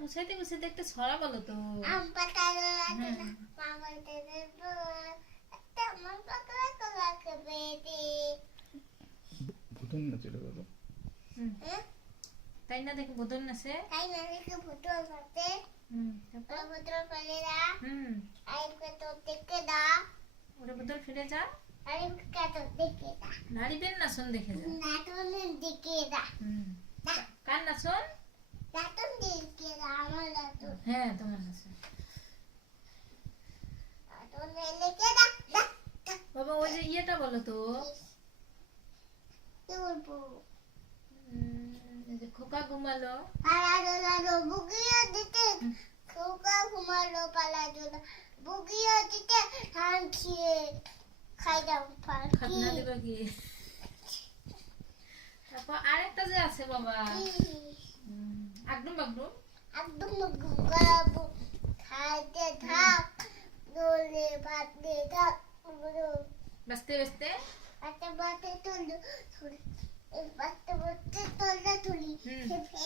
গুছাইতে গুছাইতে একটা ছড়া বলো তো। আম পাতা লাগে না মামা দেবে একটা আম পাতা লাগবে দে ভুতুন না চলে গেল। তাই না, দেখি বোতল আছে। তাই না দেখে ফুটো করতে তারপর বোতল ফেলে দা আরেকটা তো দেখে দা ওটা বোতল ফিরে যা, আরেকটা তো দেখে দা নাড়িবেন না শোন দেখে যা। নাটনের দিকে দা কার না শোন? নাটন দিকে দা আমার নাটন হ্যাঁ তোমার আছে নাটনের দিকে দা বাবা। ওই যে ইয়েটা বলো তো, কি বলবো এই যে খোকা ঘুমালো। পালাডোলাডো বুগিয়ে দিতে খোকা ঘুমালো পালাডোলা বুগিয়ে দিতে ধান খেয়ে খাই দাও খাতনা দিবা কি? তারপর আরেকটা যে আছে বাবা, আগডুম বাগডুম। একদম গলাবো খাইতে থাক দোলে ভাত দিয়ে থাক বাঁচতে বাঁচতে বাতে বাতে তুলি বাতে বাতে তুলি তুলি